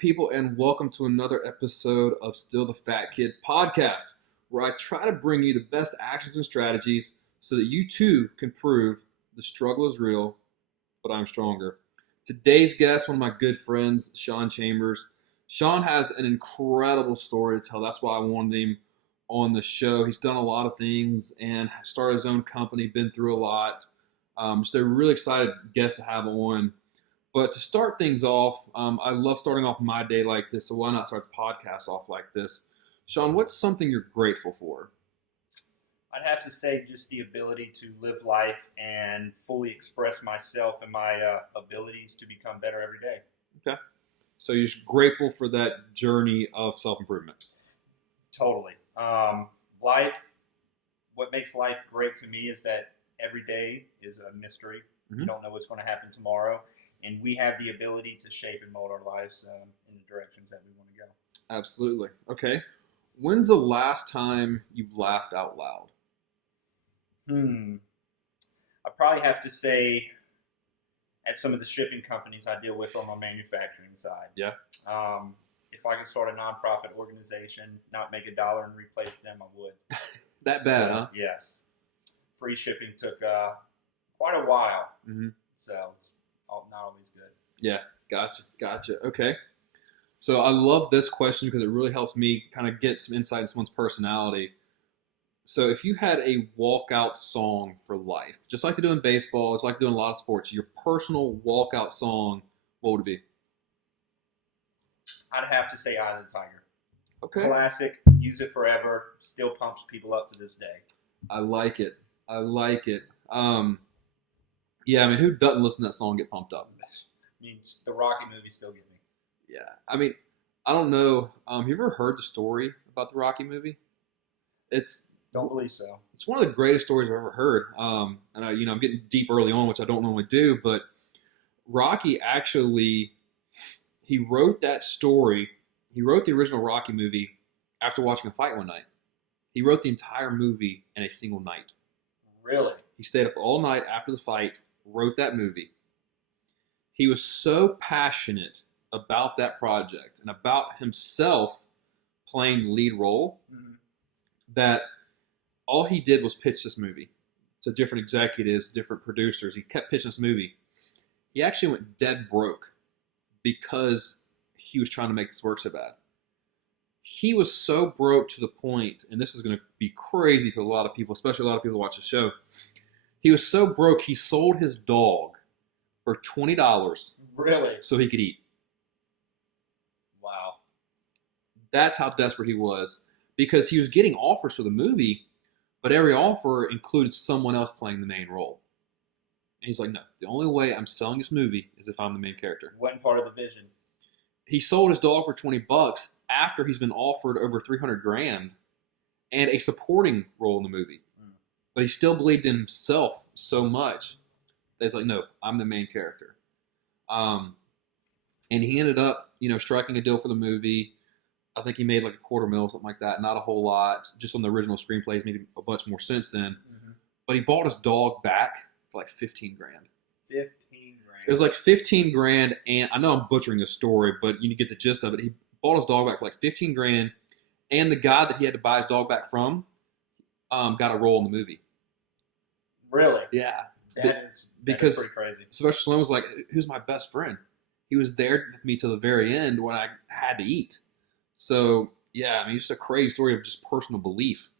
people, and welcome to another episode of Still the Fat Kid podcast, where I try to bring you the best actions and strategies so that you too can prove the struggle is real, but I'm stronger. Today's guest, one of my good friends, Shawn Chambers. Shawn has an incredible story to tell. That's why I wanted him on the show. He's done a lot of things and started his own company, been through a lot. So a really excited guest to have on. But to start things off, I love starting off my day like this, so why not start the podcast off like this? Shawn, what's something you're grateful for? I'd have to say just the ability to live life and fully express myself and my abilities to become better every day. Okay. So you're just grateful for that journey of self-improvement. Totally. What makes life great to me is that every day is a mystery. Mm-hmm. You don't know what's going to happen tomorrow. And we have the ability to shape and mold our lives in the directions that we want to go. Absolutely. Okay. When's the last time you've laughed out loud? I probably have to say at some of the shipping companies I deal with on my manufacturing side. Yeah. If I could start a nonprofit organization, not make $1 and replace them, I would. That bad, huh? Yes. Free shipping took quite a while. Mm-hmm. So it's not always good. Yeah, gotcha. Okay. So I love this question because it really helps me kind of get some insight into someone's personality. So if you had a walkout song for life, just like they do in baseball, it's like doing a lot of sports, your personal walkout song, what would it be? I'd have to say Eye of the Tiger. Okay. Classic, use it forever, still pumps people up to this day. I like it. Yeah, I mean, who doesn't listen to that song and get pumped up? I mean, the Rocky movies still get me. Yeah. I mean, I don't know. Have you ever heard the story about the Rocky movie? Don't believe so. It's one of the greatest stories I've ever heard. And I'm getting deep early on, which I don't normally do, but Rocky actually, he wrote that story. He wrote the original Rocky movie after watching a fight one night. He wrote the entire movie in a single night. Really? He stayed up all night after the fight, wrote that movie. He was so passionate about that project and about himself playing the lead role that all he did was pitch this movie to different executives, different producers. He kept pitching this movie. He actually went dead broke because he was trying to make this work so bad. He was so broke to the point, and this is going to be crazy to a lot of people, especially a lot of people who watch the show. He was so broke, he sold his dog for $20. Really? So he could eat. Wow. That's how desperate he was, because he was getting offers for the movie, but every offer included someone else playing the main role. And he's like, no, the only way I'm selling this movie is if I'm the main character. Wasn't part of the vision. He sold his dog for $20 after he's been offered over $300,000 and a supporting role in the movie. But he still believed in himself so much that he's like, no, I'm the main character. And he ended up, striking a deal for the movie. I think he made like $250,000, something like that. Not a whole lot. Just on the original screenplay, he's made a bunch more since then. Mm-hmm. But he bought his dog back for like $15,000. $15,000. It was like $15,000, and I know I'm butchering this story, but you get the gist of it. He bought his dog back for like $15,000, and the guy that he had to buy his dog back from got a role in the movie. Really? Yeah. That is pretty crazy. Sylvester Stallone was like, who's my best friend? He was there with me till the very end when I had to eat. So, yeah, I mean, it's just a crazy story of just personal belief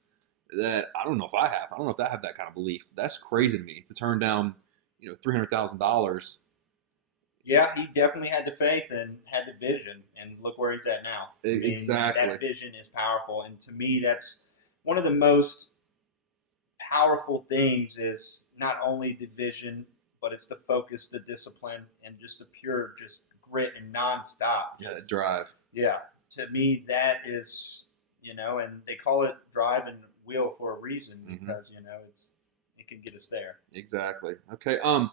that I don't know if I have. I don't know if I have that kind of belief. That's crazy to me, to turn down, $300,000. Yeah, he definitely had the faith and had the vision, and look where he's at now. Exactly. That vision is powerful, and to me, that's one of the most powerful things is not only the vision, but it's the focus, the discipline, and just the pure grit and nonstop. Yeah, the drive. Yeah. To me, that is, and they call it drive and wheel for a reason because, it can get us there. Exactly. Okay. Let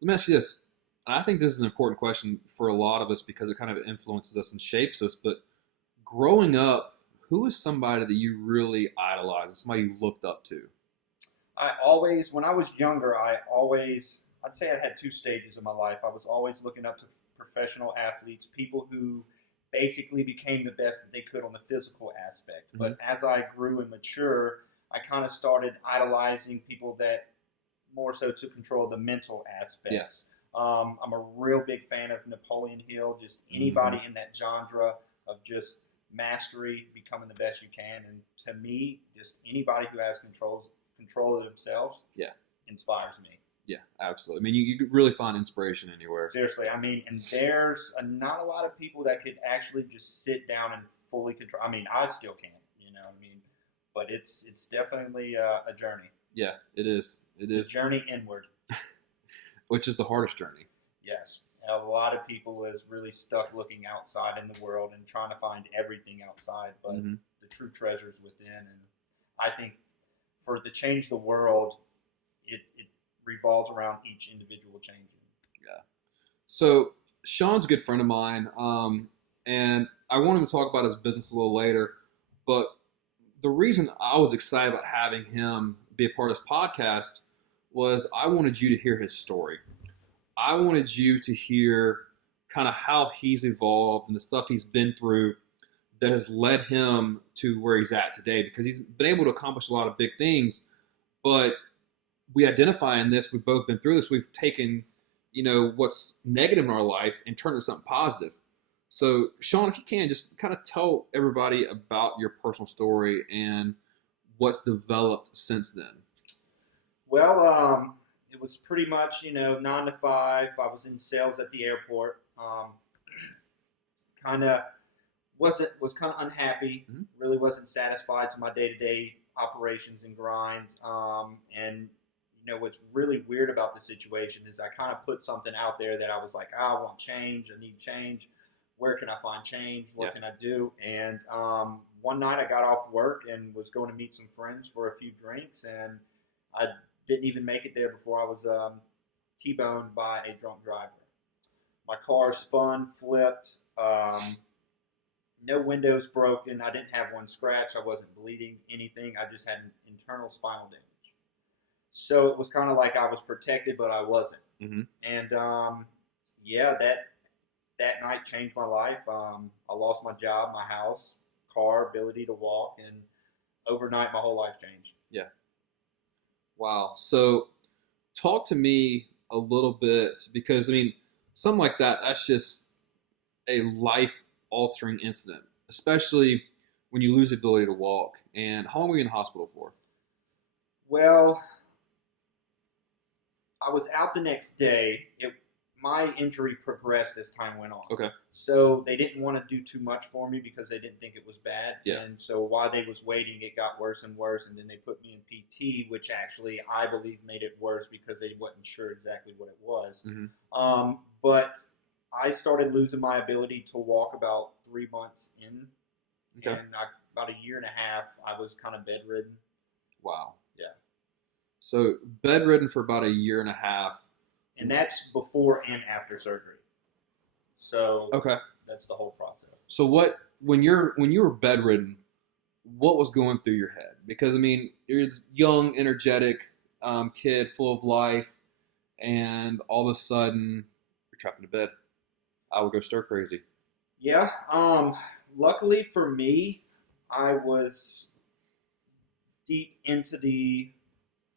me ask you this. And I think this is an important question for a lot of us because it kind of influences us and shapes us. But growing up, who is somebody that you really idolized, somebody you looked up to? When I was younger, I'd say I had two stages of my life. I was always looking up to professional athletes, people who basically became the best that they could on the physical aspect. Mm-hmm. But as I grew and mature, I kind of started idolizing people that more so took control of the mental aspects. I'm a real big fan of Napoleon Hill, just anybody in that genre of just mastery, becoming the best you can. And to me, just anybody who has control of themselves inspires me. Yeah, absolutely. I mean, you could really find inspiration anywhere. Seriously, I mean, and there's not a lot of people that could actually just sit down and fully control. I mean, I still can't, you know what I mean? But it's definitely a journey. Yeah, it is. It is. A journey inward. Which is the hardest journey. Yes. A lot of people is really stuck looking outside in the world and trying to find everything outside, but the true treasure's within. And I think to change the world, it revolves around each individual changing. Yeah. So Shawn's a good friend of mine, and I want him to talk about his business a little later. But the reason I was excited about having him be a part of this podcast was I wanted you to hear his story. I wanted you to hear kind of how he's evolved and the stuff he's been through that has led him to where he's at today, because he's been able to accomplish a lot of big things. But we identify in this, we've both been through this, we've taken, what's negative in our life and turned it into something positive. So, Shawn, if you can, just kind of tell everybody about your personal story and what's developed since then. Well, it was pretty much, 9 to 5. I was in sales at the airport. Was kind of unhappy. Really wasn't satisfied to my day-to-day operations and grind. And what's really weird about the situation is I kind of put something out there that I was like, I want change. I need change. Where can I find change? What can I do? And one night I got off work and was going to meet some friends for a few drinks, and I didn't even make it there before I was T-boned by a drunk driver. My car spun, flipped, no windows broken. I didn't have one scratch. I wasn't bleeding anything. I just had an internal spinal damage. So it was kind of like I was protected, but I wasn't. And that night changed my life. I lost my job, my house, car, ability to walk, and overnight my whole life changed. Yeah. Wow. So talk to me a little bit, because, something like that's just a life-altering incident, especially when you lose the ability to walk. And how long were you in the hospital for? Well, I was out the next day. My injury progressed as time went on. Okay. So they didn't want to do too much for me because they didn't think it was bad. Yeah. And so while they was waiting, it got worse and worse. And then they put me in PT, which actually I believe made it worse because they wasn't sure exactly what it was. But I started losing my ability to walk about 3 months in. Okay. And about a year and a half, I was kind of bedridden. Wow. Yeah. So bedridden for about a year and a half. And that's before and after surgery. So that's the whole process. So when you were bedridden, what was going through your head? Because you're a young, energetic kid, full of life, and all of a sudden you're trapped in a bed. I would go stir crazy. Yeah. Luckily for me, I was deep into the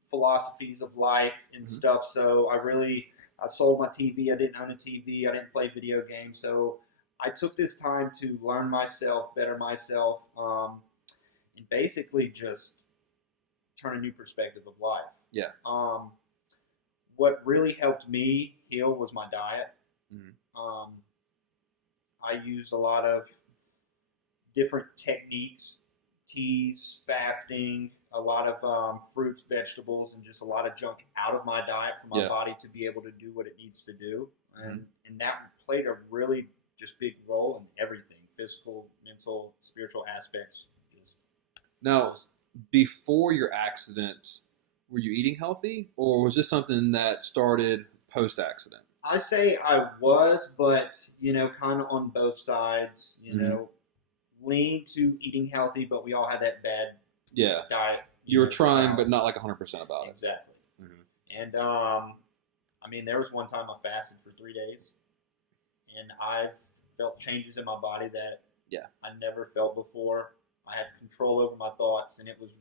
philosophies of life and stuff. So I sold my TV. I didn't own a TV. I didn't play video games. So I took this time to learn myself, better myself, and basically just turn a new perspective of life. Yeah. What really helped me heal was my diet. I used a lot of different techniques, teas, fasting, a lot of fruits, vegetables, and just a lot of junk out of my diet for my body to be able to do what it needs to do. And that played a really just big role in everything, physical, mental, spiritual aspects. Now, before your accident, were you eating healthy, or was this something that started post-accident? I say I was, but, kind of on both sides, lean to eating healthy, but we all had that bad diet. You were trying, but not like 100% about it. Exactly. And, there was one time I fasted for 3 days, and I've felt changes in my body that Yeah. I never felt before. I had control over my thoughts, and it was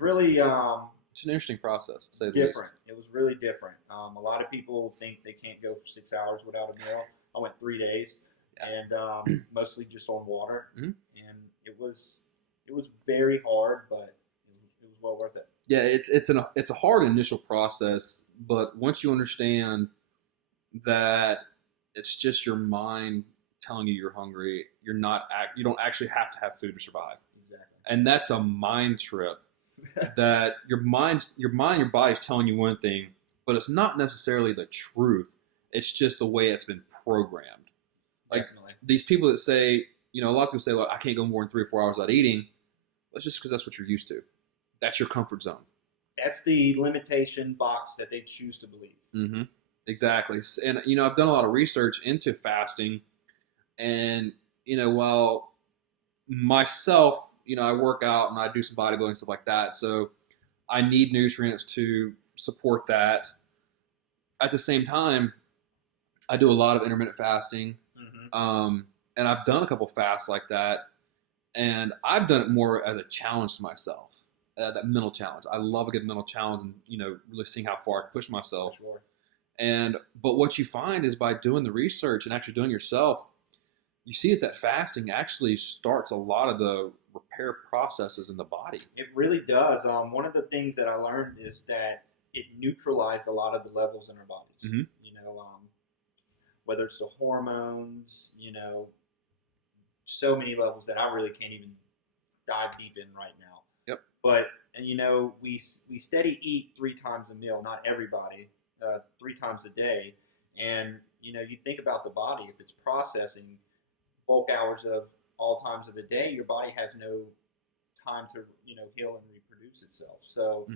really It's an interesting process, to say the different. least. It was really different. A lot of people think they can't go for 6 hours without a meal. I went 3 days, and mostly just on water, and it was very hard, but it was well worth it. Yeah, it's a hard initial process, but once you understand that it's just your mind telling you you're hungry, you don't actually have to have food to survive, Exactly. and that's a mind trip. That your body's telling you one thing, but it's not necessarily the truth. It's just the way it's been programmed. Like Definitely. these people that say, a lot of people say, "Look, I can't go more than 3 or 4 hours without eating." That's just because that's what you're used to. That's your comfort zone. That's the limitation box that they choose to believe. Mm-hmm. Exactly. And I've done a lot of research into fasting, and while myself, I work out and I do some bodybuilding and stuff like that, so I need nutrients to support that. At the same time, I do a lot of intermittent fasting, and I've done a couple fasts like that, and I've done it more as a challenge to myself, that mental challenge. I love a good mental challenge, and really seeing how far I can push myself. For sure. But what you find is by doing the research and actually doing it yourself, you see that fasting actually starts a lot of the repair processes in the body. It really does. One of the things that I learned is that it neutralized a lot of the levels in our bodies. Mm-hmm. Whether it's the hormones, so many levels that I really can't even dive deep in right now. Yep. But we steady eat 3 times a meal. Not everybody, 3 times a day, and you think about the body. If it's processing bulk hours of all times of the day, your body has no time to heal and reproduce itself. So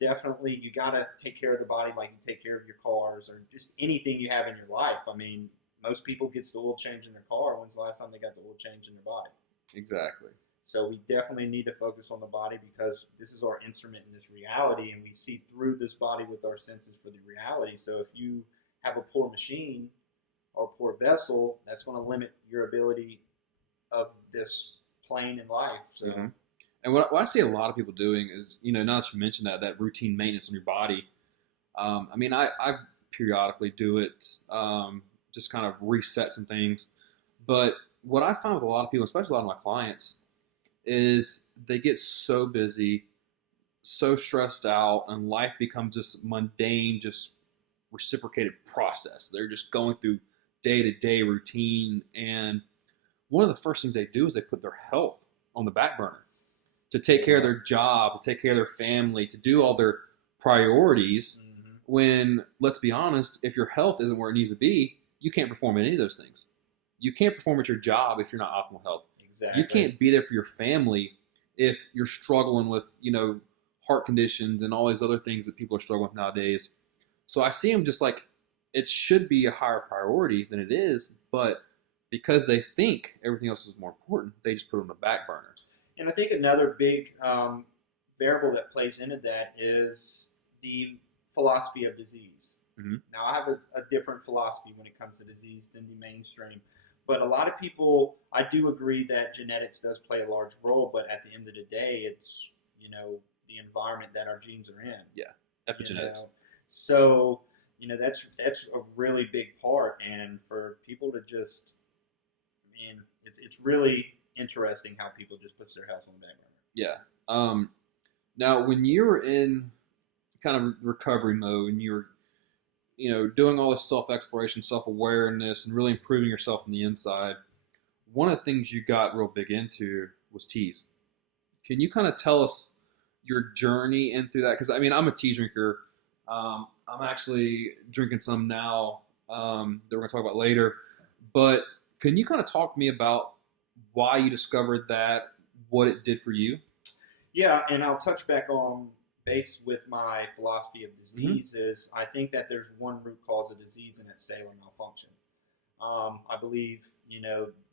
definitely you got to take care of the body like you take care of your cars or just anything you have in your life. I mean, most people gets the oil change in their car. When's the last time they got the oil change in their body? Exactly. So we definitely need to focus on the body because this is our instrument in this reality, and we see through this body with our senses for the reality. So if you have a poor machine or a poor vessel, that's going to limit your ability of this plane in life. So. And what I see a lot of people doing is, now that you mentioned that routine maintenance on your body, I periodically do it, just kind of reset some things. But what I find with a lot of people, especially a lot of my clients, is they get so busy, so stressed out, and life becomes just mundane, just reciprocated process. They're just going through day-to-day routine, and one of the first things they do is they put their health on the back burner to take care of their job, to take care of their family, to do all their priorities. When, let's be honest, if your health isn't where it needs to be, you can't perform any of those things. You can't perform at your job if you're not optimal health. Exactly. You can't be there for your family if you're struggling with, heart conditions and all these other things that people are struggling with nowadays. So I see them just like it should be a higher priority than it is, but because they think everything else is more important, they just put it on the back burner. And I think another big variable that plays into that is the philosophy of disease. Now, I have a different philosophy when it comes to disease than the mainstream. But a lot of people, I do agree that genetics does play a large role, but at the end of the day, it's, the environment that our genes are in. Yeah, epigenetics. So, that's a really big part. And for people to just, it's really interesting how people just puts their health on the back burner. Yeah. Now, when you were in kind of recovery mode and you were, doing all this self-exploration, self-awareness, and really improving yourself on the inside, one of the things you got real big into was teas. Can you kind of tell us your journey into that? Because, I'm a tea drinker. I'm actually drinking some now that we're going to talk about later. But can you kind of talk to me about why you discovered that, what it did for you? Yeah, and I'll touch back on base with my philosophy of disease is I think that there's one root cause of disease, and it's cellular malfunction. I believe,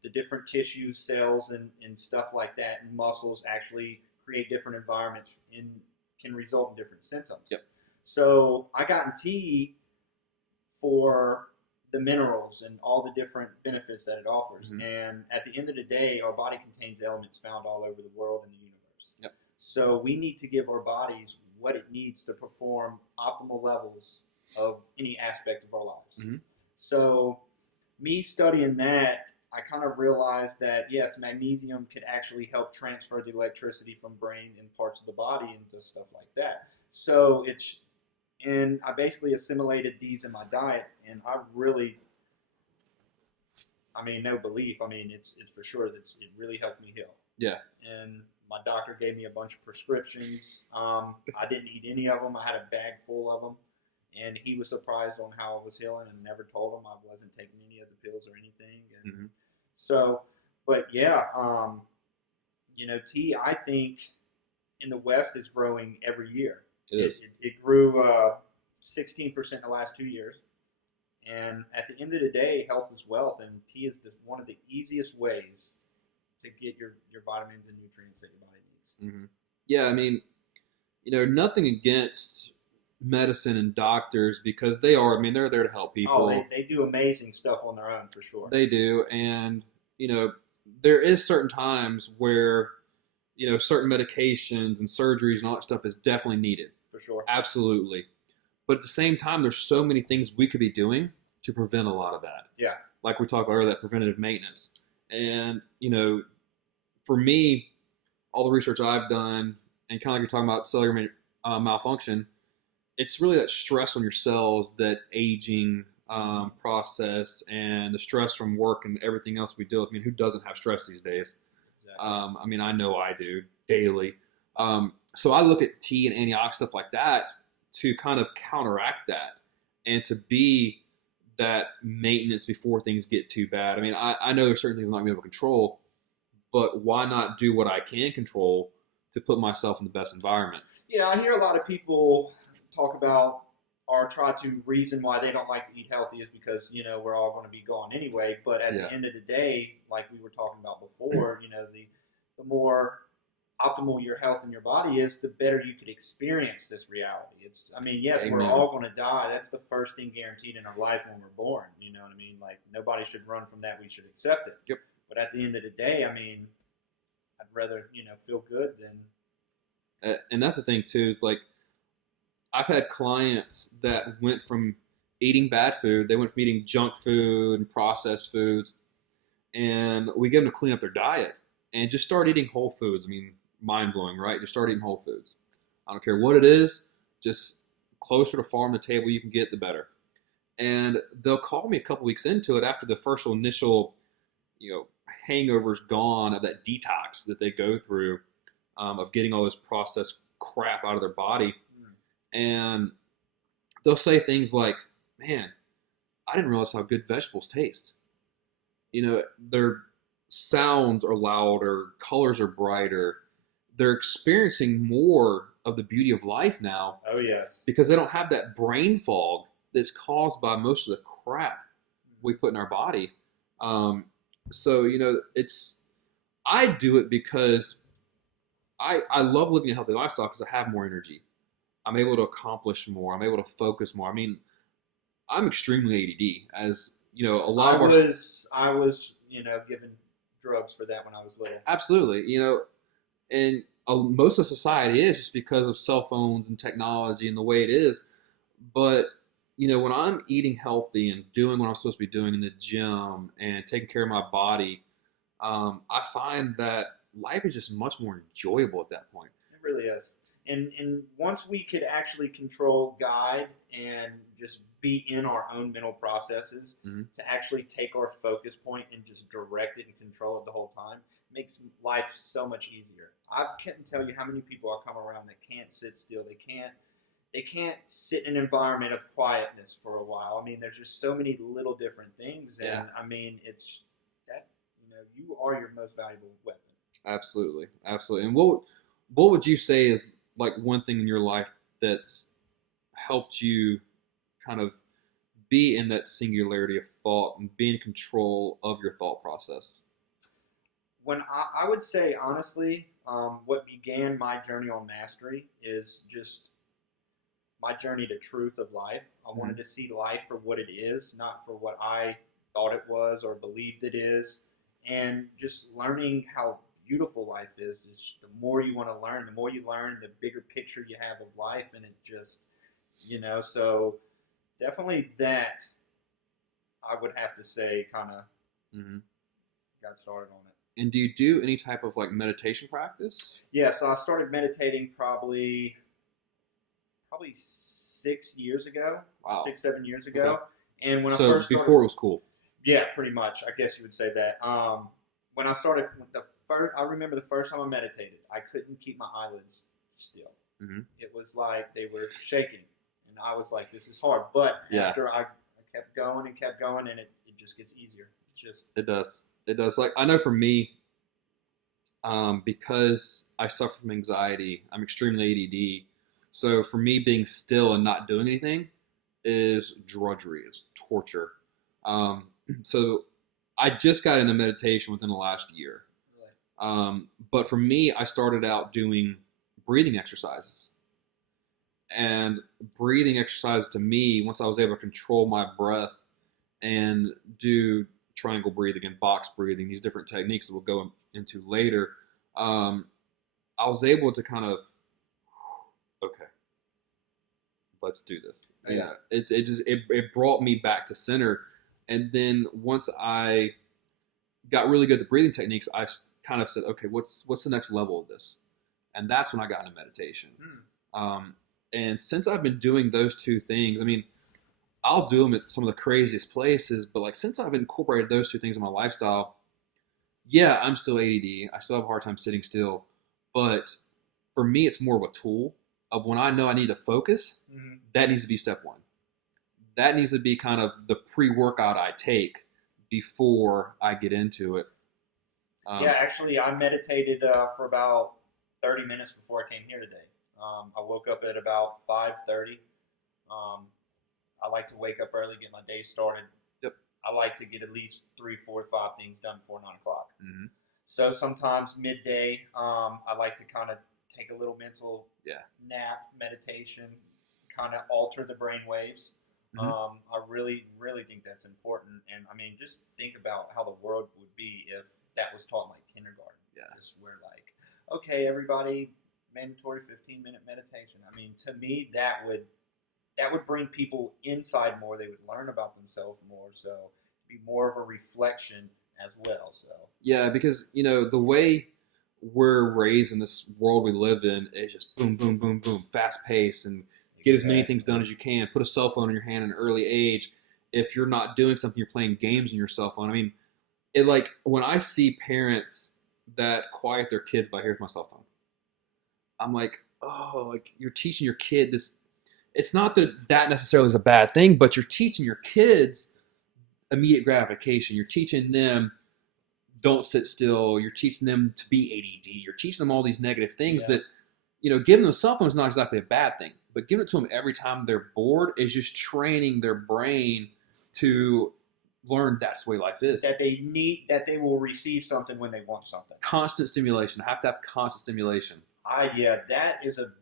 the different tissues, cells, and stuff like that, and muscles actually create different environments and can result in different symptoms. Yep. So I got in tea for the minerals and all the different benefits that it offers. Mhm. And at the end of the day, our body contains elements found all over the world and the universe. Yep. So we need to give our bodies what it needs to perform optimal levels of any aspect of our lives. Mhm. So me studying that, I kind of realized that, yes, magnesium could actually help transfer the electricity from brain and parts of the body into stuff like that. So and I basically assimilated these in my diet, and I've really, I mean, no belief. I mean, it's for sure that it really helped me heal. Yeah. And my doctor gave me a bunch of prescriptions. I didn't eat any of them. I had a bag full of them. And he was surprised on how I was healing, and never told him I wasn't taking any of the pills or anything. And Mhm. so, but yeah, tea, I think in the West is growing every year. It grew 16% in the last 2 years. And at the end of the day, health is wealth, and tea is one of the easiest ways to get your vitamins and nutrients that your body needs. Mm-hmm. Yeah, I mean, nothing against medicine and doctors, because they're there to help people. Oh, they do amazing stuff on their own, for sure. They do, and there is certain times where certain medications and surgeries and all that stuff is definitely needed. For sure. Absolutely. But at the same time, there's so many things we could be doing to prevent a lot of that. Yeah. Like we talked about earlier, that preventative maintenance. And, for me, all the research I've done, and kind of like you're talking about cellular malfunction, it's really that stress on your cells, that aging process, and the stress from work and everything else we deal with. I mean, who doesn't have stress these days? Exactly. I know I do daily. So I look at tea and antioxidants, stuff like that, to kind of counteract that and to be that maintenance before things get too bad. I mean, I know there's certain things I'm not going to be able to control, but why not do what I can control to put myself in the best environment? Yeah, I hear a lot of people talk about or try to reason why they don't like to eat healthy is because, we're all going to be gone anyway. But at the end of the day, like we were talking about before, the more optimal your health and your body is, the better you could experience this reality. Yes, Amen. We're all going to die. That's the first thing guaranteed in our life when we're born. You know what I mean? Like, nobody should run from that. We should accept it. Yep. But at the end of the day, I'd rather, feel good than. And that's the thing too. It's like, I've had clients that went from eating bad food, they went from eating junk food and processed foods, and we get them to clean up their diet and just start eating whole foods. I mean, mind blowing, right? Just start eating whole foods. I don't care what it is, just closer to farm to table you can get, the better. And they'll call me a couple weeks into it after the first initial, hangover's gone, of that detox that they go through, of getting all this processed crap out of their body. And they'll say things like, man, I didn't realize how good vegetables taste. Their sounds are louder, colors are brighter. They're experiencing more of the beauty of life now. Oh, yes. Because they don't have that brain fog that's caused by most of the crap we put in our body. So, I do it because I love living a healthy lifestyle because I have more energy. I'm able to accomplish more. I'm able to focus more. I mean, I'm extremely ADD, as a lot of I was given drugs for that when I was little. Absolutely, and most of society is just because of cell phones and technology and the way it is. But when I'm eating healthy and doing what I'm supposed to be doing in the gym and taking care of my body, I find that life is just much more enjoyable at that point. It really is. And once we could actually control, guide, and just be in our own mental processes, mm-hmm. to actually take our focus point and just direct it and control it the whole time, makes life so much easier. I can't tell you how many people I come around that can't sit still. They can't sit in an environment of quietness for a while. I mean, there's just so many little different things, and yeah. It's that you are your most valuable weapon. Absolutely. And what would you say is like one thing in your life that's helped you kind of be in that singularity of thought and be in control of your thought process? When I would say, honestly, what began my journey on mastery is just my journey to truth of life. I wanted to see life for what it is, not for what I thought it was or believed it is. And just learning how beautiful life is the more you want to learn. The more you learn, the bigger picture you have of life. And it just, so definitely that I would have to say kind of got started on it. And do you do any type of like meditation practice? Yeah, so I started meditating probably 6 years ago. Wow. 6-7 years ago. Okay. And when I first started, before it was cool. Yeah, pretty much. I guess you would say that. When I started, I remember the first time I meditated, I couldn't keep my eyelids still. It was like they were shaking, and I was like, "This is hard." But after I kept going, and it just gets easier. It does. Like, I know for me, because I suffer from anxiety, I'm extremely ADD. So for me, being still and not doing anything is drudgery. It's torture. So I just got into meditation within the last year. But for me, I started out doing breathing exercises. And breathing exercises to me, once I was able to control my breath and do triangle breathing and box breathing, these different techniques that we'll go into later, I was able to kind of, okay, let's do this. Yeah, it brought me back to center. And then once I got really good at the breathing techniques, I kind of said, okay, what's the next level of this? And that's when I got into meditation. And since I've been doing those two things, I mean, I'll do them at some of the craziest places, but like since I've incorporated those two things in my lifestyle, yeah, I'm still ADD. I still have a hard time sitting still, but for me, it's more of a tool of when I know I need to focus. That needs to be step one. That needs to be kind of the pre-workout I take before I get into it. Yeah, actually, I meditated for about 30 minutes before I came here today. I woke up at about 5:30. I like to wake up early, get my day started. Yep. I like to get at least 3, 4, 5 things done before 9 o'clock. So sometimes midday, I like to kind of take a little mental nap, meditation, kind of alter the brain waves. I really, really think that's important. And I mean, just think about how the world would be if that was taught in like kindergarten. Just where like, okay, everybody, mandatory 15-minute meditation. I mean, to me, that would bring people inside more. They would learn about themselves more. So be more of a reflection as well. So yeah, because the way we're raised in this world we live in is just boom, boom, boom, boom, fast pace, and get as many things done as you can. Put a cell phone in your hand at an early age. If you're not doing something, you're playing games on your cell phone. I mean, it like when I see parents that quiet their kids by here's my cell phone, I'm like, oh, like you're teaching your kid this. It's not that necessarily is a bad thing, but you're teaching your kids immediate gratification. You're teaching them don't sit still. You're teaching them to be ADD. You're teaching them all these negative things that, giving them a cell phone is not exactly a bad thing, but giving it to them every time they're bored is just training their brain to learn that's the way life is. That they will receive something when they want something. Constant stimulation. Have to have constant stimulation. That is a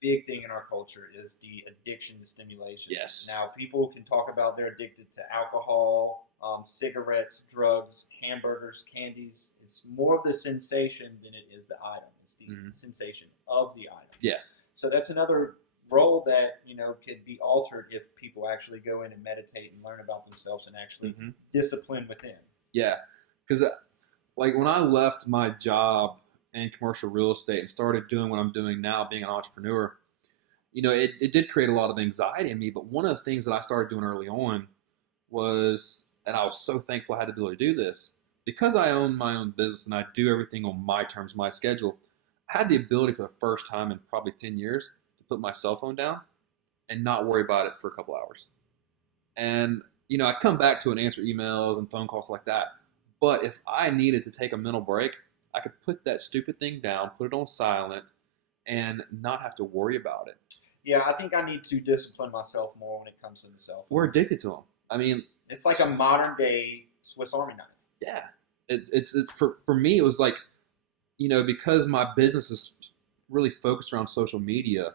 big thing in our culture is the addiction to stimulation. Yes. Now, people can talk about they're addicted to alcohol, cigarettes, drugs, hamburgers, candies. It's more of the sensation than it is the item. It's the sensation of the item. Yeah. So that's another role that, could be altered if people actually go in and meditate and learn about themselves and actually discipline within. Yeah. Because, like, when I left my job in commercial real estate and started doing what I'm doing now, being an entrepreneur, it did create a lot of anxiety in me. But one of the things that I started doing early on was, and I was so thankful I had the ability to do this, because I own my own business and I do everything on my terms, my schedule, I had the ability for the first time in probably 10 years to put my cell phone down and not worry about it for a couple hours. And, I come back to it and answer emails and phone calls like that. But if I needed to take a mental break, I could put that stupid thing down, put it on silent, and not have to worry about it. Yeah, I think I need to discipline myself more when it comes to the cell phone. We're addicted to them. I mean, it's like a modern day Swiss Army knife. Yeah, it's for me. It was like, because my business is really focused around social media,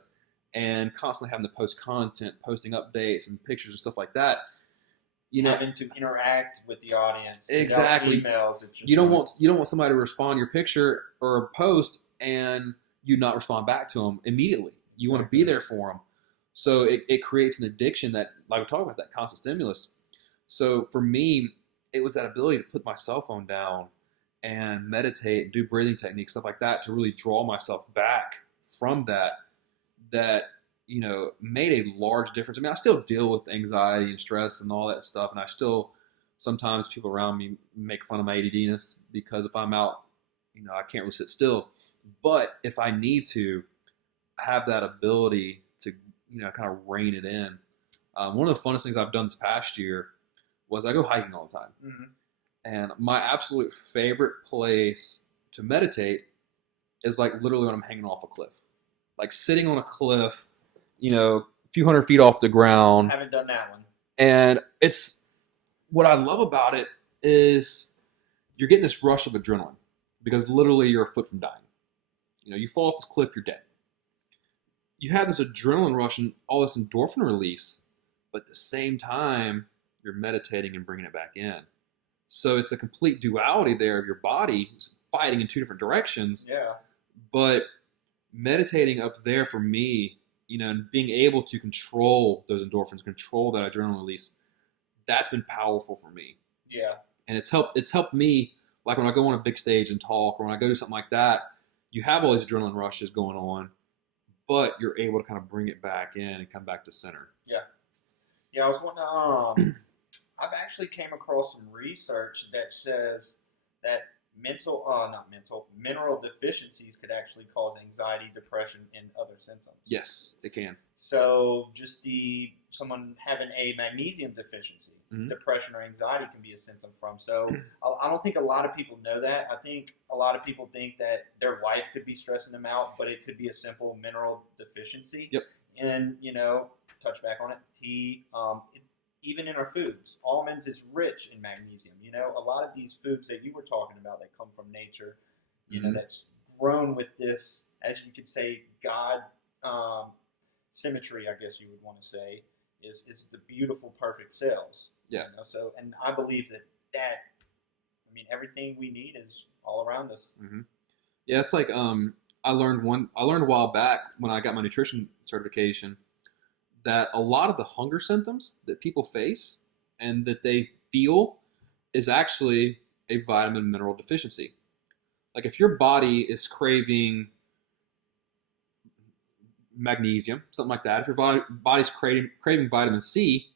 and constantly having to post content, posting updates and pictures and stuff like that. You know, having to interact with the audience, exactly. Emails. It's just you don't want somebody to respond to your picture or a post and you not respond back to them immediately. You want to be there for them. So it creates an addiction that, like we talked about, that constant stimulus. So for me, it was that ability to put my cell phone down and meditate and do breathing techniques, stuff like that, to really draw myself back from that made a large difference. I mean, I still deal with anxiety and stress and all that stuff, and I still, sometimes people around me make fun of my ADDness because if I'm out, I can't really sit still. But if I need to have that ability to, kind of rein it in. One of the funnest things I've done this past year was I go hiking all the time. Mm-hmm. And my absolute favorite place to meditate is like literally when I'm hanging off a cliff. Like sitting on a cliff, a few hundred feet off the ground. I haven't done that one. And it's, what I love about it is you're getting this rush of adrenaline because literally you're a foot from dying. You fall off this cliff, you're dead. You have this adrenaline rush and all this endorphin release, but at the same time, you're meditating and bringing it back in. So it's a complete duality there of your body fighting in two different directions. Yeah. But meditating up there for me, and being able to control those endorphins, control that adrenaline release, that's been powerful for me. Yeah. And it's helped me, like when I go on a big stage and talk, or when I go do something like that, you have all these adrenaline rushes going on, but you're able to kind of bring it back in and come back to center. Yeah. Yeah, I was wondering, I've actually came across some research that says that mineral deficiencies could actually cause anxiety, depression, and other symptoms. Yes, it can. So just someone having a magnesium deficiency, mm-hmm. depression or anxiety can be a symptom from. So I don't think a lot of people know that. I think a lot of people think that their life could be stressing them out, but it could be a simple mineral deficiency. Yep. And, touch back on it, tea, even in our foods, almonds is rich in magnesium. A lot of these foods that you were talking about that come from nature, mm-hmm. That's grown with this, as you could say, God symmetry, I guess you would want to say, is the beautiful, perfect cells. Yeah. So, and I believe that everything we need is all around us. Mm-hmm. Yeah, it's like I learned a while back when I got my nutrition certification that a lot of the hunger symptoms that people face and that they feel is actually a vitamin mineral deficiency. Like if your body is craving magnesium, something like that, if your body's craving vitamin C,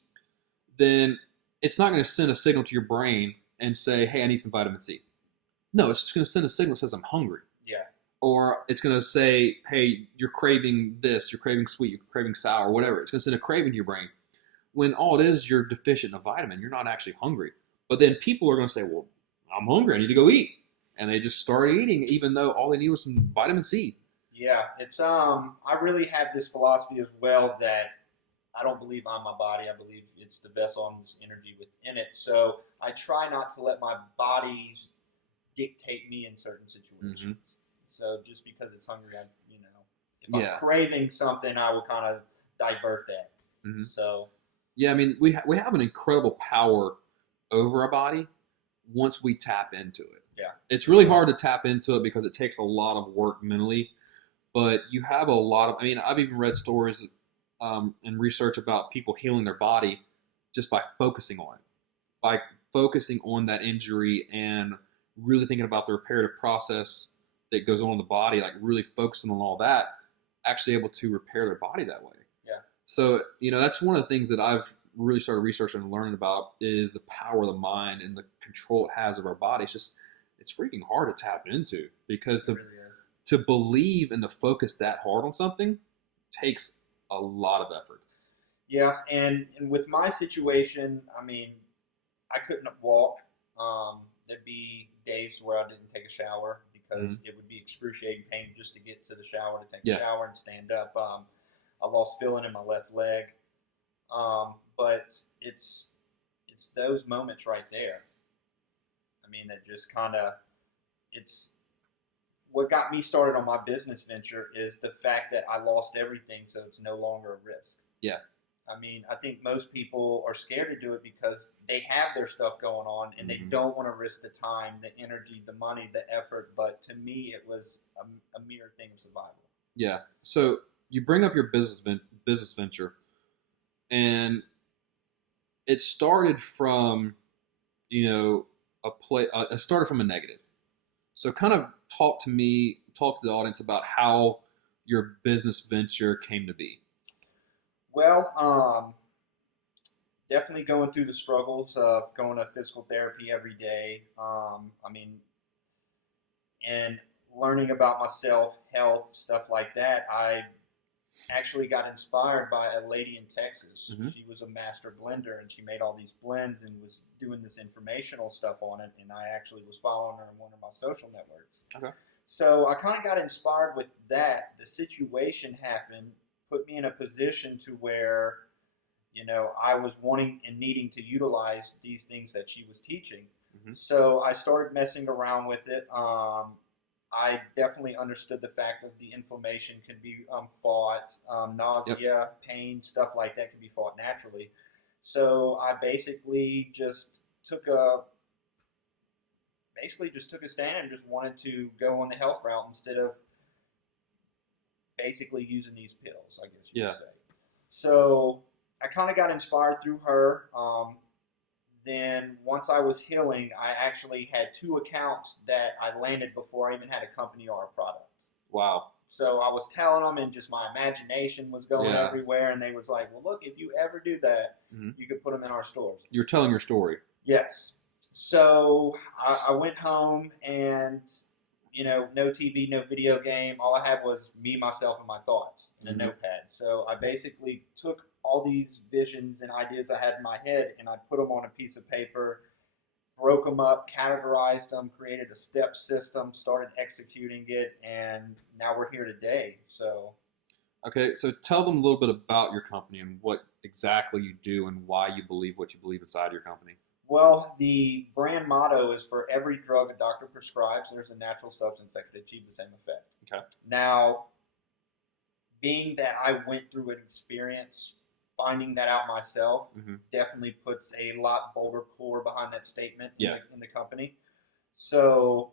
then it's not going to send a signal to your brain and say, hey, I need some vitamin C. No, it's just going to send a signal that says I'm hungry. Yeah. Or it's going to say, hey, you're craving this, you're craving sweet, you're craving sour, whatever. It's going to send a craving to your brain. When all it is, you're deficient in a vitamin. You're not actually hungry. But then people are going to say, well, I'm hungry. I need to go eat. And they just start eating, even though all they need was some vitamin C. Yeah, it's I really have this philosophy as well that I don't believe I'm my body. I believe it's the vessel and this energy within it. So I try not to let my body dictate me in certain situations. Mm-hmm. So just because it's hungry, if I'm craving something, I will kind of divert that. Mm-hmm. So yeah, I mean, we have an incredible power over our body once we tap into it. Yeah, it's really hard to tap into it because it takes a lot of work mentally. But you have a lot of. I mean, I've even read stories and research about people healing their body just by focusing on it, by focusing on that injury and really thinking about the reparative process that goes on in the body, like really focusing on all that, actually able to repair their body that way. Yeah. So, that's one of the things that I've really started researching and learning about is the power of the mind and the control it has of our body. It's freaking hard to tap into because to believe and to focus that hard on something takes a lot of effort. Yeah. And with my situation, I couldn't walk. There'd be days where I didn't take a shower because mm-hmm. it would be excruciating pain just to get to the shower, to take a shower and stand up. I lost feeling in my left leg. But it's those moments right there. That just kind of, what got me started on my business venture is the fact that I lost everything, so it's no longer a risk. Yeah. I mean, I think most people are scared to do it because they have their stuff going on and they Mhm. don't want to risk the time, the energy, the money, the effort. But to me, it was a mere thing of survival. Yeah. So you bring up your business venture, and it started from, it started from a negative. So kind of talk to the audience about how your business venture came to be. Well, definitely going through the struggles of going to physical therapy every day. I mean, and learning about myself, health, stuff like that. I actually got inspired by a lady in Texas. Mhm. She was a master blender and she made all these blends and was doing this informational stuff on it. And I actually was following her on one of my social networks. Okay. So I kind of got inspired with that. The situation happened, put me in a position to where, I was wanting and needing to utilize these things that she was teaching. Mhm. So I started messing around with it. I definitely understood the fact that the inflammation can be fought, nausea, pain, stuff like that can be fought naturally. So I basically just took a stand and just wanted to go on the health route instead of basically using these pills, I guess you could say. So I kind of got inspired through her. Then once I was healing, I actually had 2 accounts that I landed before I even had a company or a product. Wow. So I was telling them, and just my imagination was going Yeah. everywhere, and they was like, well, look, if you ever do that, Mhm. you could put them in our stores. You're telling your story. Yes. So I went home and, no TV, no video game. All I had was me, myself, and my thoughts in a notepad. So I basically took all these visions and ideas I had in my head and I put them on a piece of paper, broke them up, categorized them, created a step system, started executing it, and now we're here today. So, okay, so tell them a little bit about your company and what exactly you do and why you believe what you believe inside your company. Well, the brand motto is for every drug a doctor prescribes, there's a natural substance that could achieve the same effect. Okay. Now, being that I went through an experience, finding that out myself definitely puts a lot bolder core behind that statement in the company. So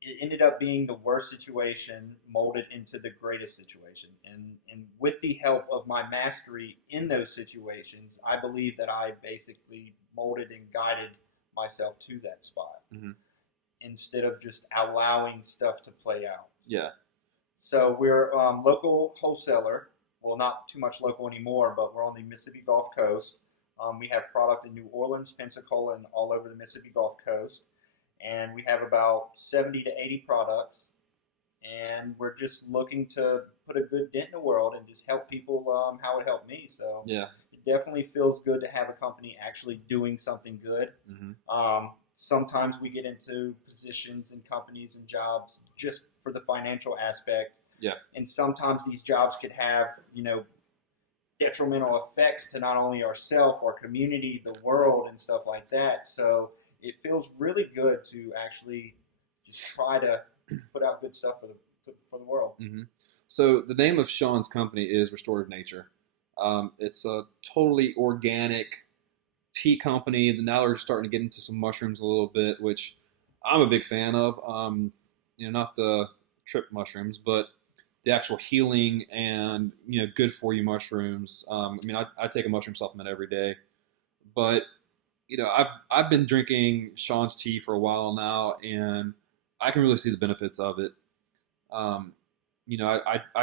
it ended up being the worst situation molded into the greatest situation. And with the help of my mastery in those situations, I believe that I basically molded and guided myself to that spot instead of just allowing stuff to play out. Yeah. So we're local wholesaler. Well, not too much local anymore, but we're on the Mississippi Gulf Coast. We have product in New Orleans, Pensacola, and all over the Mississippi Gulf Coast. And we have about 70 to 80 products. And we're just looking to put a good dent in the world and just help people how it helped me. So it definitely feels good to have a company actually doing something good. Sometimes we get into positions and companies and jobs just for the financial aspect. Yeah. And sometimes these jobs could have, detrimental effects to not only ourselves, our community, the world, and stuff like that. So it feels really good to actually just try to put out good stuff for the world. So the name of Shawn's company is Restorative Nature. It's a totally organic tea company. Now they're starting to get into some mushrooms a little bit, which I'm a big fan of. Not the trip mushrooms, but the actual healing and good for you mushrooms. I take a mushroom supplement every day, but I've been drinking Shawn's tea for a while now, and I can really see the benefits of it. I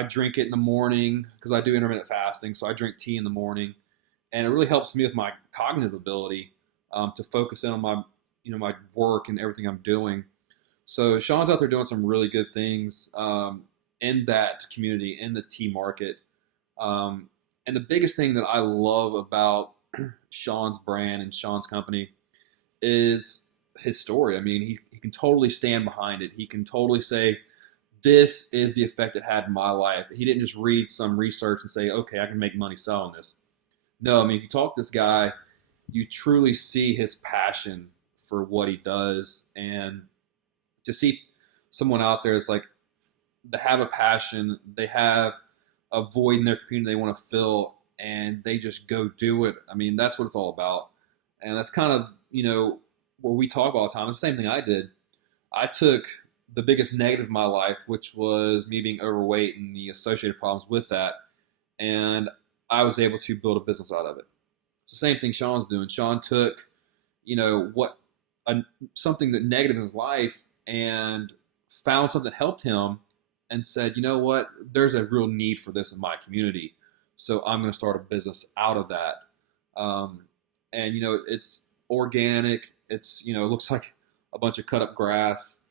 drink it in the morning because I do intermittent fasting, so I drink tea in the morning, and it really helps me with my cognitive ability to focus in on my work and everything I'm doing. So Shawn's out there doing some really good things in that community, in the tea market. And the biggest thing that I love about Shawn's brand and Shawn's company is his story. I mean, he can totally stand behind it. He can totally say, this is the effect it had in my life. He didn't just read some research and say, okay, I can make money selling this. No, I mean, if you talk to this guy, you truly see his passion for what he does. And to see someone out there that's like, they have a passion, they have a void in their community they want to fill, and they just go do it. I mean, that's what it's all about. And that's kind of, what we talk about all the time. It's the same thing I did. I took the biggest negative of my life, which was me being overweight and the associated problems with that, and I was able to build a business out of it. It's the same thing Shawn's doing. Shawn took, something that negative in his life and found something that helped him and said, you know what, there's a real need for this in my community. So I'm going to start a business out of that. And, it's organic. It's, it looks like a bunch of cut up grass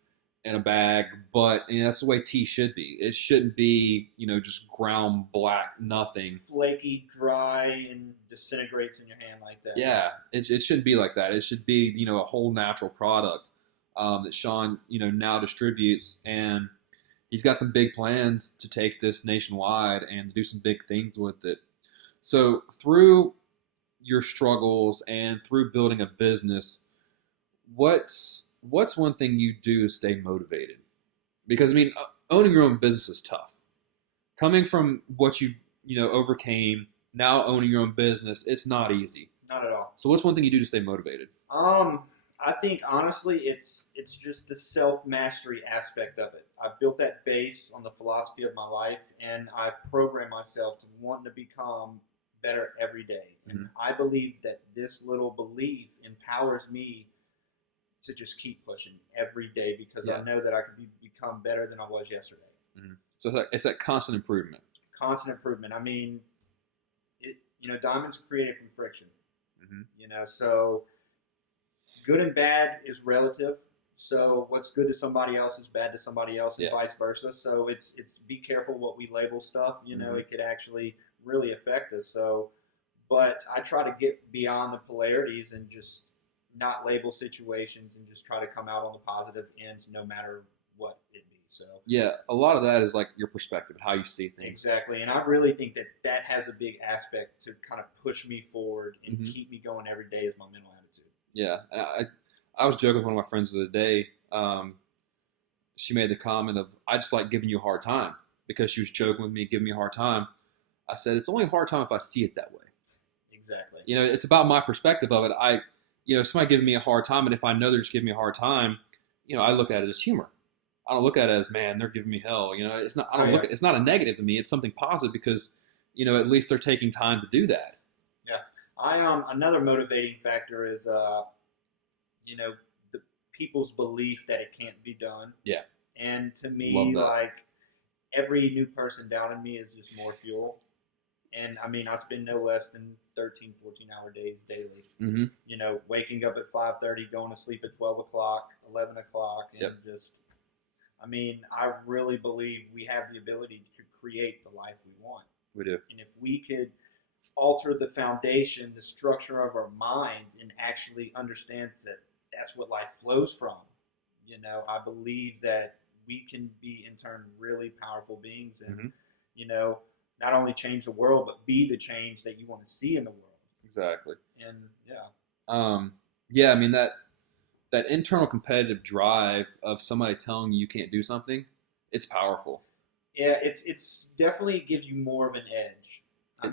in a bag, but that's the way tea should be. It shouldn't be, just ground black, nothing. Flaky, dry, and disintegrates in your hand like that. Yeah, it shouldn't be like that. It should be, a whole natural product that Shawn, now distributes. And he's got some big plans to take this nationwide and do some big things with it. So through your struggles and through building a business, what's one thing you do to stay motivated? Because owning your own business is tough. Coming from what you overcame, now owning your own business, it's not easy. Not at all. So what's one thing you do to stay motivated? I think honestly, it's just the self-mastery aspect of it. I've built that base on the philosophy of my life, and I've programmed myself to want to become better every day. Mm-hmm. And I believe that this little belief empowers me to just keep pushing every day, because I know that I can become better than I was yesterday. Mm-hmm. So it's that constant improvement. Constant improvement. Diamonds are created from friction. Mm-hmm. So good and bad is relative. So what's good to somebody else is bad to somebody else, and vice versa. So it's be careful what we label stuff. Mm-hmm. It could actually really affect us. So, but I try to get beyond the polarities and just not label situations and just try to come out on the positive ends no matter what it be. So yeah, a lot of that is like your perspective, how you see things. Exactly. And I really think that has a big aspect to kind of push me forward and Mm-hmm. keep me going every day, is my mental attitude. Yeah. I was joking with one of my friends the other day. She made the comment of, I just like giving you a hard time, because she was joking with me, giving me a hard time. I said, it's only a hard time if I see it that way. Exactly. It's about my perspective of it. Somebody giving me a hard time, and if I know they're just giving me a hard time, I look at it as humor. I don't look at it as, man, they're giving me hell. It's not. I don't look at, it's not a negative to me. It's something positive, because at least they're taking time to do that. Yeah. Another motivating factor is the people's belief that it can't be done. Yeah. And to me, like, every new person doubting me is just more fuel. And I spend no less than 13, 14-hour days daily. Mm-hmm. Waking up at 5:30, going to sleep at 12 o'clock, 11 o'clock, and I really believe we have the ability to create the life we want. We do. And if we could alter the foundation, the structure of our mind, and actually understand that that's what life flows from, I believe that we can be, in turn, really powerful beings, and, not only change the world, but be the change that you want to see in the world. Exactly. And that internal competitive drive of somebody telling you can't do something, it's powerful. Yeah, it's definitely gives you more of an edge.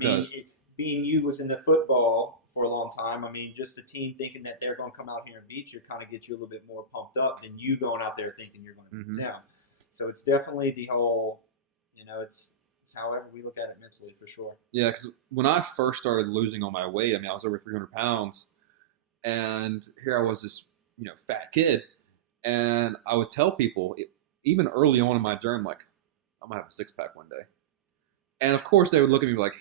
Does. Being you was into football for a long time, just the team thinking that they're going to come out here and beat you kind of gets you a little bit more pumped up than you going out there thinking you're going to beat them down. So it's definitely the whole, it's however we look at it mentally, for sure. Yeah, because when I first started losing all my weight, I was over 300 pounds, and here I was, this fat kid, and I would tell people, even early on in my journey, I'm like, I'm gonna have a six-pack one day, and of course they would look at me like,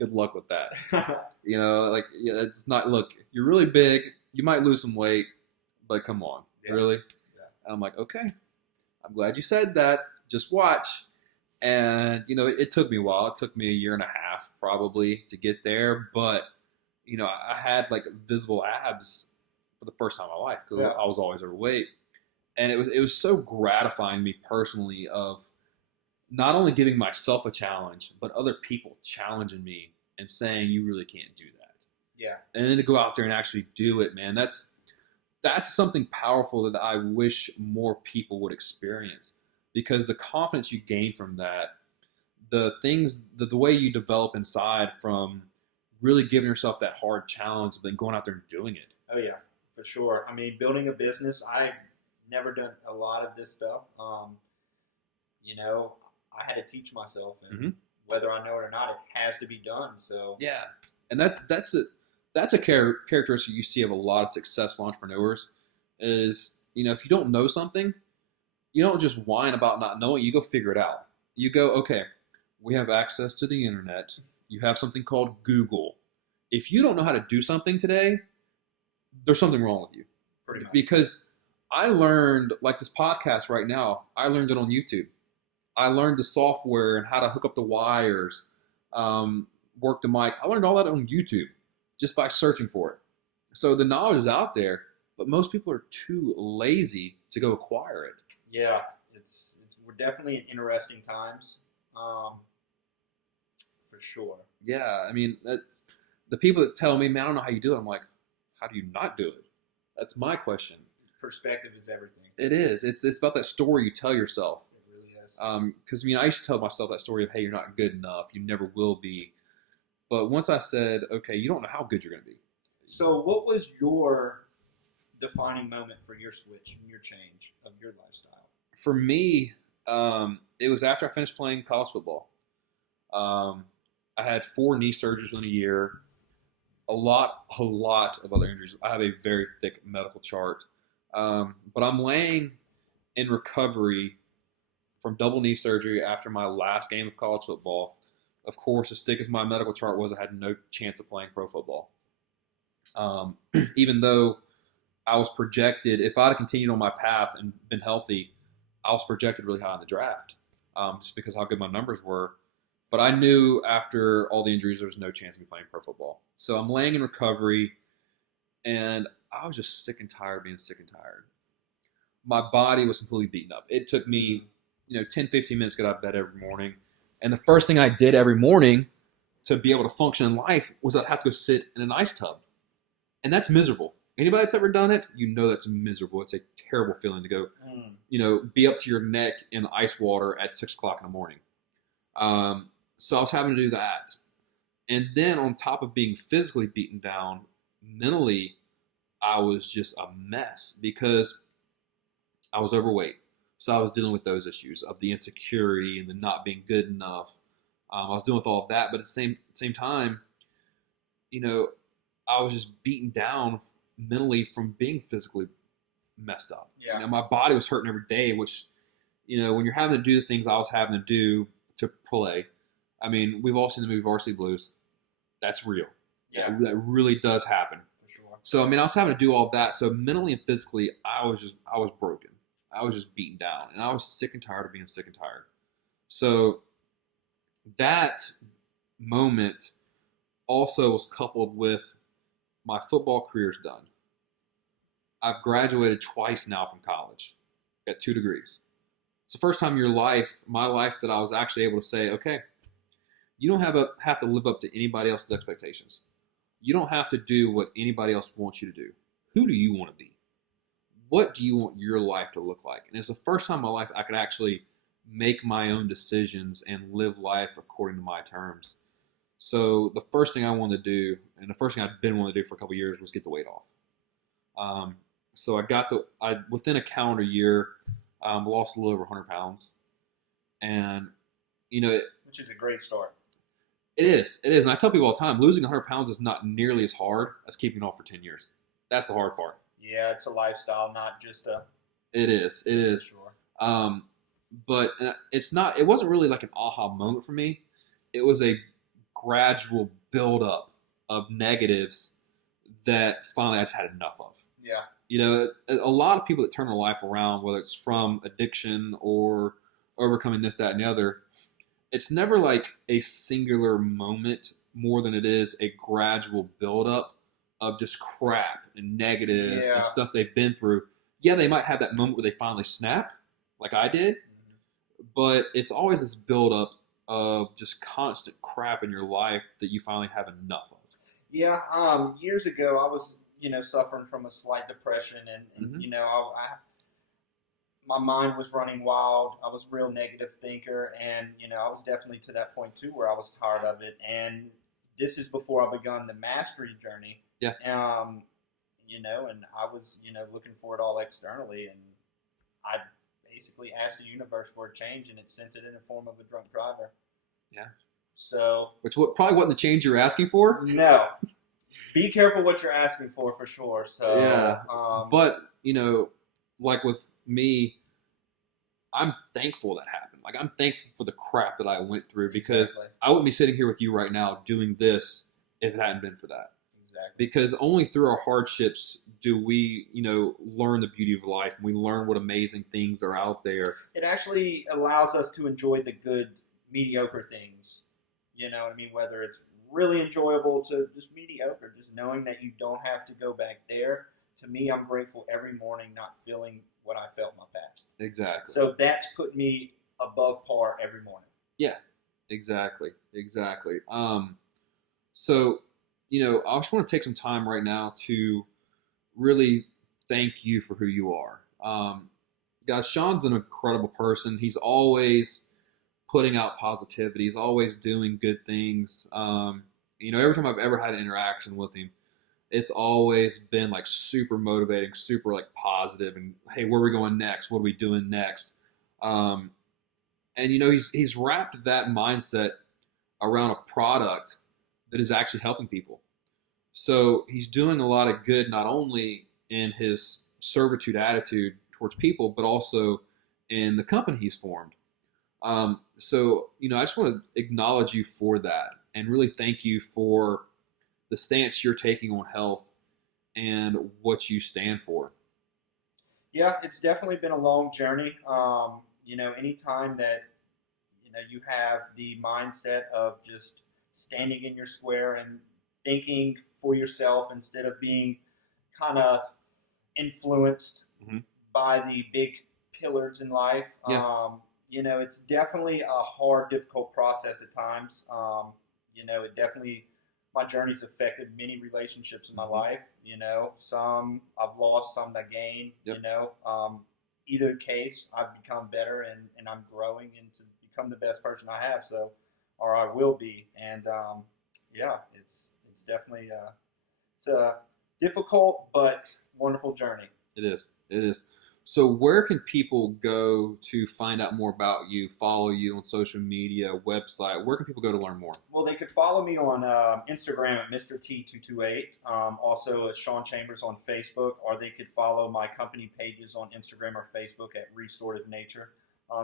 good luck with that. It's not, look, you're really big, you might lose some weight, but come on, really? Yeah. And I'm like, okay, I'm glad you said that, just watch. And, it took me a while. It took me a year and a half probably to get there. But, I had like visible abs for the first time in my life, because I was always overweight. And it was so gratifying to me personally, of not only giving myself a challenge, but other people challenging me and saying, you really can't do that. Yeah. And then to go out there and actually do it, man, that's that's something powerful that I wish more people would experience, because the confidence you gain from that, the things, the way you develop inside from really giving yourself that hard challenge, but then going out there and doing it. Oh yeah, for sure. I mean, building a business, I've never done a lot of this stuff. I had to teach myself, and whether I know it or not, it has to be done. So yeah, and that's a characteristic you see of a lot of successful entrepreneurs is, if you don't know something, you don't just whine about not knowing. You go figure it out. You go, okay, we have access to the internet. You have something called Google. If you don't know how to do something today, there's something wrong with you. Pretty much. Because I learned, like this podcast right now, I learned it on YouTube. I learned the software and how to hook up the wires, work the mic. I learned all that on YouTube just by searching for it. So the knowledge is out there, but most people are too lazy to go acquire it. Yeah, we're definitely in interesting times, for sure. Yeah, I mean, the people that tell me, man, I don't know how you do it. I'm like, how do you not do it? That's my question. Perspective is everything. It is. It's about that story you tell yourself. It really is. Because I used to tell myself that story of, hey, you're not good enough. You never will be. But once I said, okay, you don't know how good you're going to be. So what was your defining moment for your switch and your change of your lifestyle? For me, it was after I finished playing college football. I had 4 knee surgeries in a year, a lot of other injuries. I have a very thick medical chart. But I'm laying in recovery from double knee surgery after my last game of college football. Of course, as thick as my medical chart was, I had no chance of playing pro football. Even though I was projected, if I had continued on my path and been healthy, I was projected really high in the draft, just because how good my numbers were. But I knew after all the injuries, there was no chance of me playing pro football. So I'm laying in recovery, and I was just sick and tired of being sick and tired. My body was completely beaten up. It took me, 10, 15 minutes to get out of bed every morning. And the first thing I did every morning to be able to function in life was I'd have to go sit in an ice tub. And that's miserable. Anybody that's ever done it, that's miserable. It's a terrible feeling to go, be up to your neck in ice water at 6 o'clock in the morning. So I was having to do that. And then on top of being physically beaten down, mentally, I was just a mess because I was overweight. So I was dealing with those issues of the insecurity and the not being good enough. I was dealing with all of that, but at the same time, I was just beaten down mentally from being physically messed up. Yeah. My body was hurting every day, which, when you're having to do the things I was having to do to play, we've all seen the movie Varsity Blues. That's real. Yeah. That really does happen. For sure. So, I was having to do all that. So mentally and physically, I was broken. I was just beaten down, and I was sick and tired of being sick and tired. So that moment also was coupled with my football career's done. I've graduated twice now from college, got 2 degrees. It's the first time in my life, that I was actually able to say, okay, you don't have to live up to anybody else's expectations. You don't have to do what anybody else wants you to do. Who do you want to be? What do you want your life to look like? And it's the first time in my life I could actually make my own decisions and live life according to my terms. So the first thing I wanted to do, and the first thing I'd been wanting to do for a couple of years, was get the weight off. So I within a calendar year, lost a little over 100 pounds. And, which is a great start. It is. And I tell people all the time, losing 100 pounds is not nearly as hard as keeping it off for 10 years. That's the hard part. Yeah, it's a lifestyle, not just a... It is. Sure. But it wasn't really like an aha moment for me. It was a gradual buildup of negatives that finally I just had enough of. Yeah. A lot of people that turn their life around, whether it's from addiction or overcoming this, that, and the other, it's never like a singular moment more than it is a gradual buildup of just crap and negatives and stuff they've been through. Yeah, they might have that moment where they finally snap, like I did, but it's always this buildup of just constant crap in your life that you finally have enough of. Yeah, years ago, I was suffering from a slight depression, and Mhm. my mind was running wild. I was a real negative thinker, and I was definitely to that point too where I was tired of it. And this is before I begun the mastery journey. Yeah. And I was looking for it all externally, and I basically asked the universe for a change, and it sent it in the form of a drunk driver. Yeah. So, Probably wasn't the change you were asking for. no, be careful what you're asking for sure. So, Yeah. But like with me, I'm thankful that happened. Like, I'm thankful for the crap that I went through, because exactly. I wouldn't be sitting here with you right now doing this if it hadn't been for that. Exactly. Because only through our hardships do we, learn the beauty of life, and we learn what amazing things are out there. It actually allows us to enjoy the good, mediocre things. You know what I mean? Whether it's really enjoyable to just mediocre, just knowing that you don't have to go back there. To me, I'm grateful every morning not feeling what I felt in my past. Exactly. So that's put me above par every morning. Yeah, exactly. So, I just want to take some time right now to really thank you for who you are. Guys, Shawn's an incredible person. He's always putting out positivity. He's always doing good things. Every time I've ever had an interaction with him, it's always been like super motivating, super like positive, and hey, where are we going next? What are we doing next? And he's wrapped that mindset around a product that is actually helping people. So he's doing a lot of good, not only in his servitude attitude towards people, but also in the company he's formed. So I just want to acknowledge you for that, and really thank you for the stance you're taking on health and what you stand for. Yeah, it's definitely been a long journey. Anytime that you have the mindset of just standing in your square and thinking for yourself instead of being kind of influenced Mm-hmm. by the big pillars in life. Yeah. It's definitely a hard, difficult process at times. It definitely, my journey's affected many relationships in my Mm-hmm. life. Some I've lost, some I gained. Yep. Either case, I've become better, and I'm growing into become the best person I have. So, or I will be. And it's definitely it's a difficult but wonderful journey. It is. So where can people go to find out more about you, follow you on social media, website? Where can people go to learn more? Well, they could follow me on Instagram at Mr. T228. Also, Shawn Chambers on Facebook, or they could follow my company pages on Instagram or Facebook at Restorative Nature.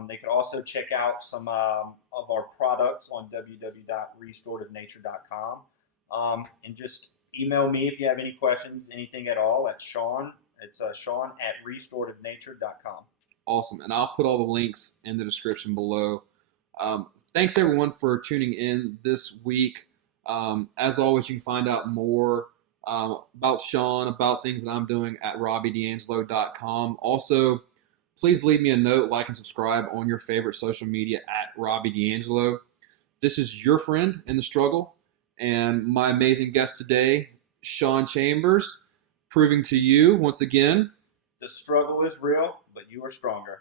They could also check out some of our products on www.restorativnature.com. And just email me if you have any questions, anything at all, at Shawn. It's Shawn at restorativnature.com. Awesome. And I'll put all the links in the description below. Thanks, everyone, for tuning in this week. As always, you can find out more about Shawn, about things that I'm doing at RobbyD'Angelo.com. Also, please leave me a note, like, and subscribe on your favorite social media at Robby D'Angelo. This is your friend in the struggle, and my amazing guest today, Shawn Chambers, proving to you once again, the struggle is real, but you are stronger.